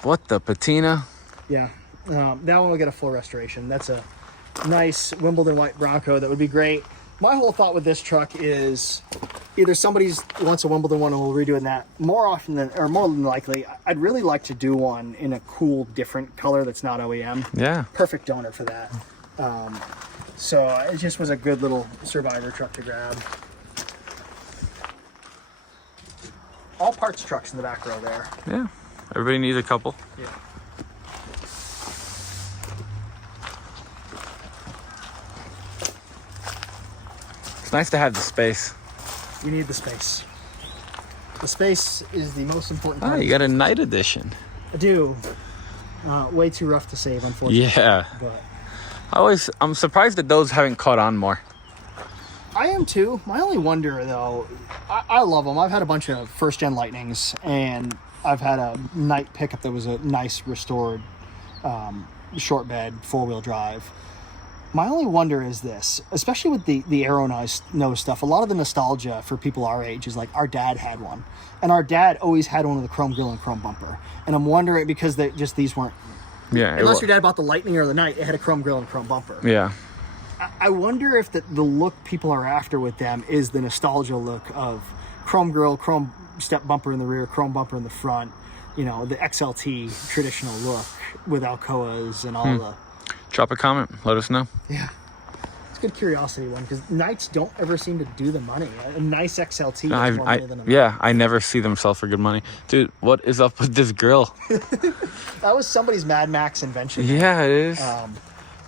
What the patina? Yeah. That one will get a full restoration. That's a nice Wimbledon white Bronco that would be great. My whole thought with this truck is either somebody wants a Wimbledon one and we'll redo it in that. More than likely, I'd really like to do one in a cool, different color that's not OEM. Yeah. Perfect donor for that. So it just was a good little Survivor truck to grab. All parts trucks in the back row there. Yeah. Everybody needs a couple. Yeah. It's nice to have the space. You need the space. The space is the most important Oh, part. you got a night edition. I do. Way too rough to save, unfortunately. Yeah. But I'm surprised that those haven't caught on more. I am too. My only wonder, though, I love them. I've had a bunch of first-gen Lightnings, and I've had a night pickup that was a nice restored short bed, four-wheel drive. My only wonder is this, especially with the Aero nose stuff, a lot of the nostalgia for people our age is like our dad had one. And our dad always had one with a chrome grill and chrome bumper. And I'm wondering, because these weren't... Yeah. Unless your dad bought the Lightning or the Night, it had a chrome grill and chrome bumper. Yeah. I wonder if the look people are after with them is the nostalgia look of chrome grill, chrome step bumper in the rear, chrome bumper in the front, the XLT traditional look with Alcoas and all the... Drop a comment. Let us know. Yeah. It's a good curiosity one because Knights don't ever seem to do the money. A nice XLT is more money than a Knight. Yeah, I never see them sell for good money. Dude, what is up with this grill? That was somebody's Mad Max invention. Yeah, it is.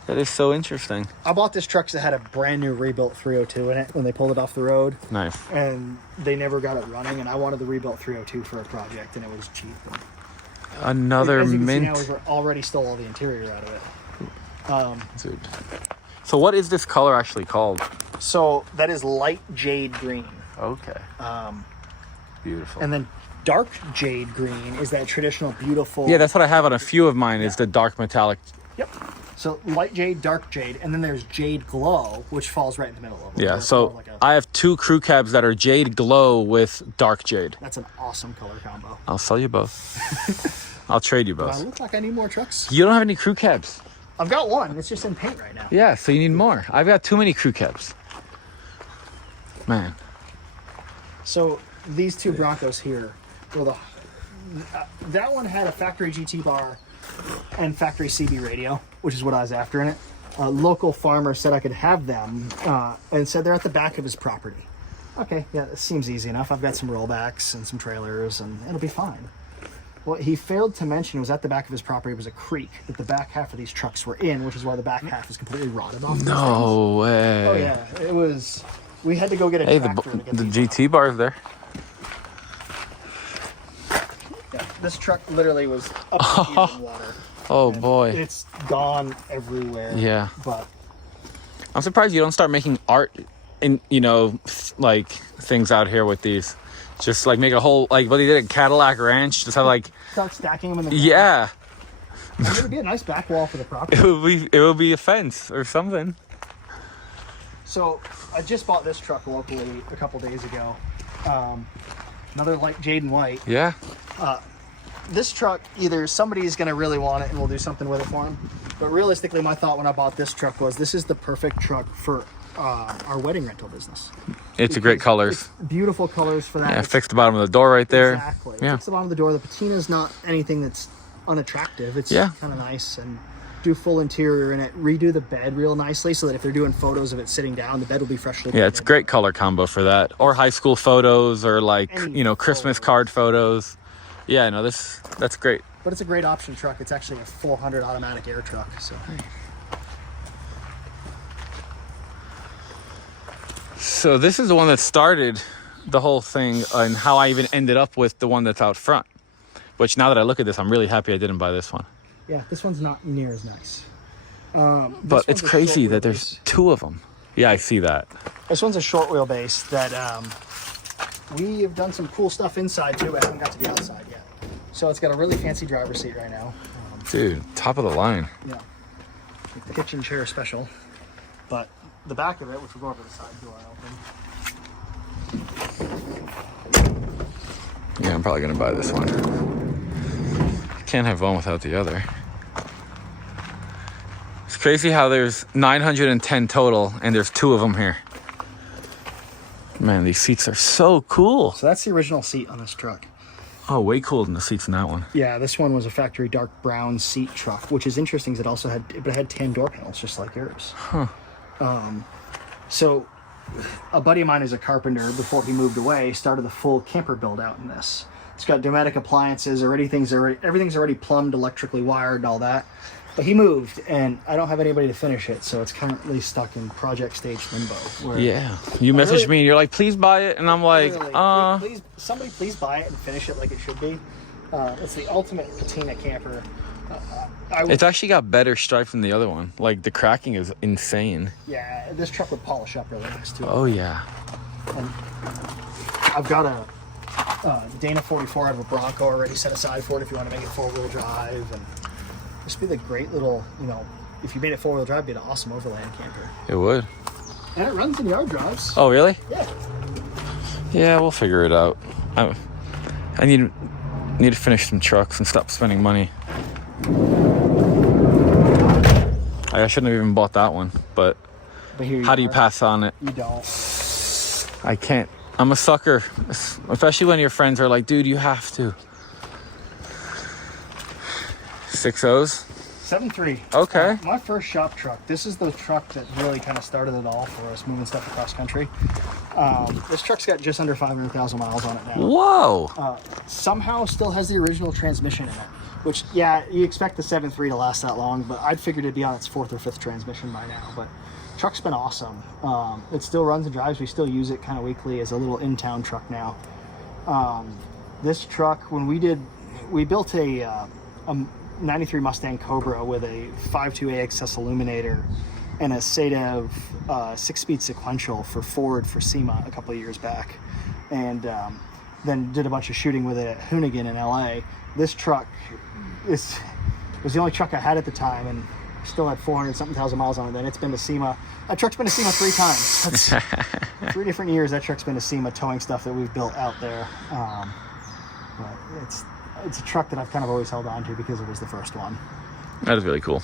That is so interesting. I bought this truck that had a brand new rebuilt 302 in it when they pulled it off the road. Nice. And they never got it running, and I wanted the rebuilt 302 for a project, and it was cheap. Another As you can mint. see now, we already stole all the interior out of it. Dude. So what is this color actually called? So that is light jade green. Okay. Beautiful. And then dark jade green is that traditional beautiful. Yeah, that's what I have on a few of mine. Is the dark metallic. Yep. So light jade, dark jade, and then there's jade glow, which falls right in the middle of it. Yeah. It's So more like I have 2 crew cabs that are jade glow with dark jade. that's an awesome color combo. I'll sell you both. I'll trade you Do I both. look like I need more trucks? You don't have any crew cabs. I've got one. It's just in paint right now. Yeah, so you need more. I've got too many crew cabs. Man. So these 2 Broncos here, well, that one had a factory GT bar and factory CB radio, which is what I was after in it. A local farmer said I could have them and said they're at the back of his property. Okay, yeah, it seems easy enough. I've got some rollbacks and some trailers, and it'll be fine. What he failed to mention was at the back of his property was a creek that the back half of these trucks were in, which is why the back half is completely rotted off. No way. Oh yeah, it was. We had to go get a Hey, tractor to get the these GT bar's there. Yeah, this truck literally was up to here in water. Oh And boy. it's gone everywhere. Yeah. But I'm surprised you don't start making art in, like things out here with these. Just like make a whole, like what they did at Cadillac Ranch. Just have like, start stacking them in the yeah. And it would be a nice back wall for the property. It would be a fence or something. So I just bought this truck locally a couple days ago. Another light jade and white. Yeah. This truck, either somebody's going to really want it and we'll do something with it for them. But realistically, my thought when I bought this truck was this is the perfect truck for our wedding rental business. It's a great colors. It's beautiful colors for that. Yeah, It's- fix the bottom of the door right there. Exactly. Yeah. Fix the bottom of the door. The patina's not anything that's unattractive. It's Yeah. kind of nice, and do full interior in it. Redo the bed real nicely so that if they're doing photos of it sitting down, the bed will be freshly Yeah, it's a painted. great color combo for that. Or high school photos or like, Any Christmas photos. card photos. Yeah, no, that's great. But it's a great option truck. It's actually a 400 automatic air truck. So So this is the one that started the whole thing and how I even ended up with the one that's out front. Which now that I look at this, I'm really happy I didn't buy this one. yeah, this one's not near as nice. But it's crazy that there's 2 of them. Yeah, I see that. This one's a short wheelbase that we have done some cool stuff inside too. I haven't got to the outside yet. So it's got a really fancy driver's seat right now. Dude, top of the line. Yeah, the kitchen chair special. But the back of it, which will go over the side door open. Yeah, I'm probably gonna buy this one. Can't have one without the other. It's crazy how there's 910 total and there's 2 of them here. Man, these seats are so cool. So that's the original seat on this truck. Oh, way cooler than the seats in that one. Yeah, this one was a factory dark brown seat truck, which is interesting because it had tan door panels just like yours. Huh. So a buddy of mine is a carpenter. Before he moved away, started the full camper build out in this. It's got domestic appliances, everything's already plumbed, electrically wired, and all that. But he moved, and I don't have anybody to finish it, so it's currently stuck in project stage limbo. Where Yeah. You messaged me and you're like, please buy it. And I'm like, please, somebody please buy it and finish it like it should be. It's the ultimate patina camper. It's actually got better stripes than the other one. Like, the cracking is insane. Yeah, this truck would polish up really nice too. Oh, yeah. And I've got a Dana 44 out of a Bronco already set aside for it if you want to make it 4-wheel drive, and just be the great little, if you made it 4-wheel drive, it'd be an awesome overland camper. It would. And it runs in yard drives. Oh, really? Yeah. Yeah, we'll figure it out. I need to finish some trucks and stop spending money. I shouldn't have even bought that one, but here how do you pass on it? You don't. I can't. I'm a sucker, especially when your friends are like, dude, you have to. 6.0s? 7.3. Okay. My first shop truck. This is the truck that really kind of started it all for us, moving stuff across country. This truck's got just under 500,000 miles on it now. Whoa. Somehow still has the original transmission in it, which, yeah, you expect the 7.3 to last that long, but I'd figured it'd be on its 4th or 5th transmission by now. But truck's been awesome. It still runs and drives. We still use it kind of weekly as a little in-town truck now. This truck, when we built a 93 Mustang Cobra with a 5.2 AXS illuminator and a SADEV 6-speed sequential for Ford for SEMA a couple of years back. And then did a bunch of shooting with it at Hoonigan in LA. This truck was the only truck I had at the time, and still had 400-something thousand miles on it. Then it's been to SEMA. That truck's been to SEMA 3 times. That's 3 different years that truck's been to SEMA towing stuff that we've built out there. But it's a truck that I've kind of always held on to because it was the first one. That is really cool.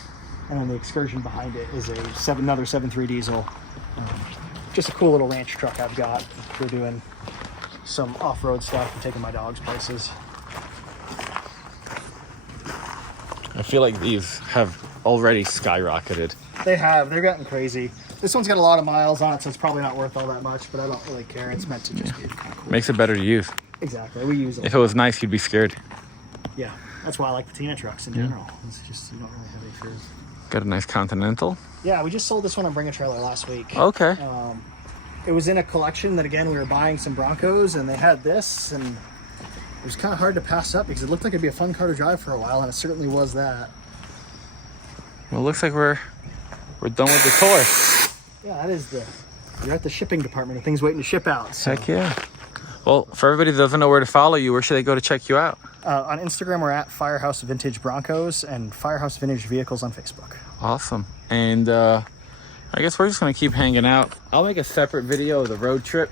And then the Excursion behind it is another 7.3 diesel. Just a cool little ranch truck I've got for doing some off-road stuff and taking my dogs places. I feel like these have already skyrocketed. They have. They're getting crazy. This one's got a lot of miles on it, so it's probably not worth all that much, but I don't really care. It's meant to just be kind of cool. Makes it better to use. Exactly. We use it. If it was nice, you'd be scared. Yeah. That's why I like the Tina trucks in general. It's just, you don't really have any fears. Got a nice Continental. Yeah, we just sold this one on Bring a Trailer last week. Okay. It was in a collection that, again, we were buying some Broncos, and they had this, and it was kind of hard to pass up because it looked like it'd be a fun car to drive for a while, and it certainly was that. Well, it looks like we're done with the tour. Yeah, that is you're at the shipping department, and things waiting to ship out. So. Heck yeah. Well, for everybody that doesn't know where to follow you, where should they go to check you out? On Instagram, we're at Firehouse Vintage Broncos and Firehouse Vintage Vehicles on Facebook. Awesome. And I guess we're just going to keep hanging out. I'll make a separate video of the road trip.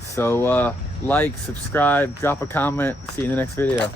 So like, subscribe, drop a comment. See you in the next video.